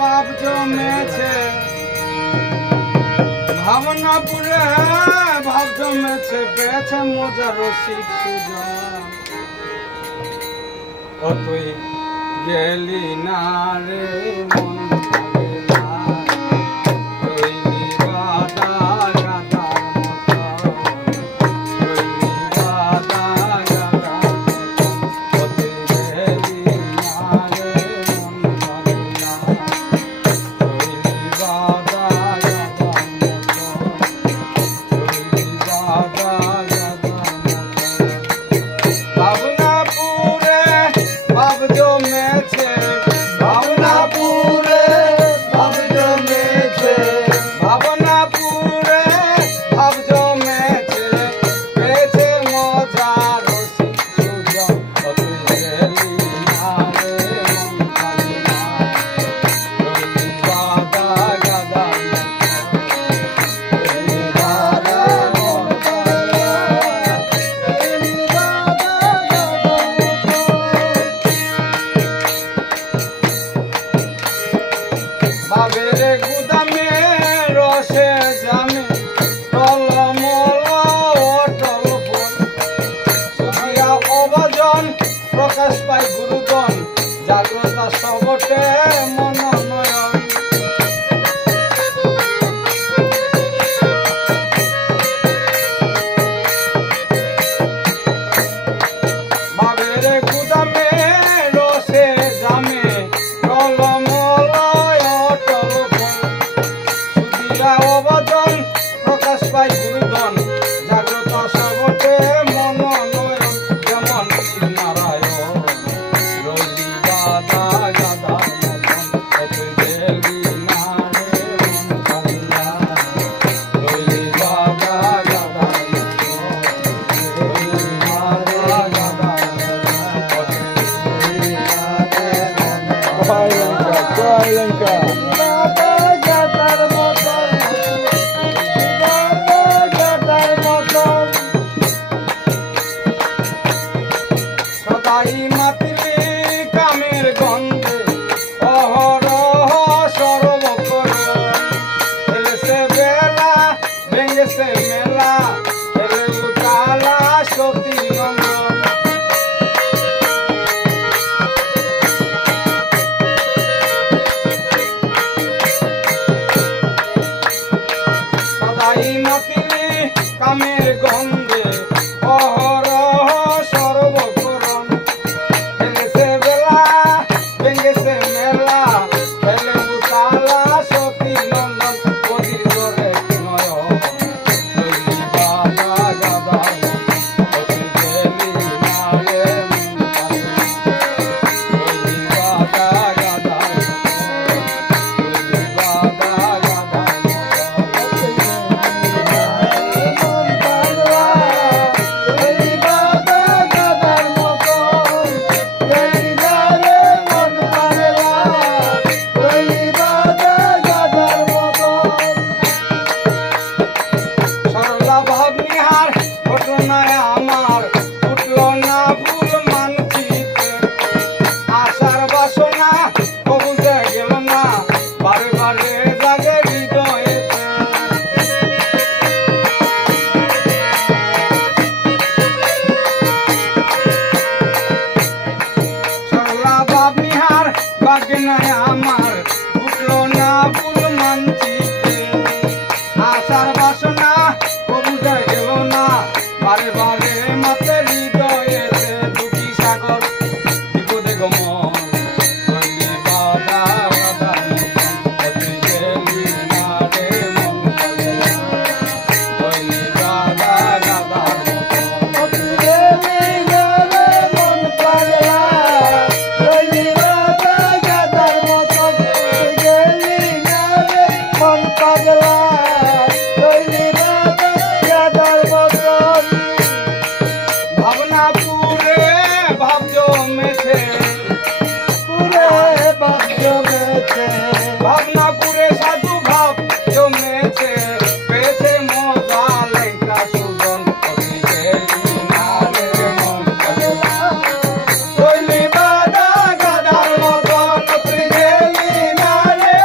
পাপ জমেছে ভাবনাপুরে, ভাব জমেছে পেয়েছে মজা রসিক সুজন। ও তুই গেলি না রে মন বাবেরে গুদামে রসে জামে টলমল অটল বল সুধিয়া অবজন প্রকাশ পায় গুরুগণ জাগ্রতা সবটে মনোনয়ন। বাবেরে গুদামে রসে জামে টলমল অবজন প্রকাশ পায় গুরুগণ জাগ্রত সবটে মনোনয়ন। যেমন নারায়ণ রলি গাদা গাদা গেলি না রে রলি গাদা গাদা সদাই মাতিলি কামের গন্ধে অহরহ সর্বকর ফেলেছে বেলা ভেঙেছে মেলা ফেলে উতালা সতী নন্দন। সদাই মাতিলি কামের গন্ধে অহরহ সর্বকরণ ফেলেছে বেলা ভেঙেছে মেলা ফেলে উতালা সতী নন্দন। কদির ধরে নয় গাদা গাদা গেলি না রে গাদা গাদা আমার উঠল না ভুল মানচিত্রে আশার বাসনা কবুজে গেল না বারে বারে জাগে হৃদয়ে। সরলা ভাবনিহার বাগনায় আমার উঠল না ভুল মানচিত্রে আশার বাসনা কবুজে গেল না বারে বারে মাতে হৃদয়েতে দুটি সাগর বিপদে গমন রইলি বাদা বাদা তুই গেলি না রে মন রইলি বাদা বাদা তুই গেলি না রে মন পাগলা রইলি বাদা গাদার মতো তুই গেলি না রে মন পাগলা রইলি বাদা গাদার মতো। ভাবনাপুরে ভাব জমেছে পুরে ভাব জমেছে ভাবনাপুরে সাধু ভাব জমেছে পেয়েছে মজা লেখা সুজন। গেলি না রে মন রইলি বাদা গাদার মতন তুই গেলি না রে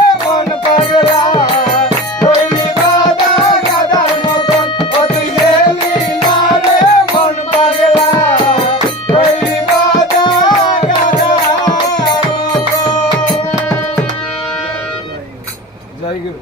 জয় গুরু।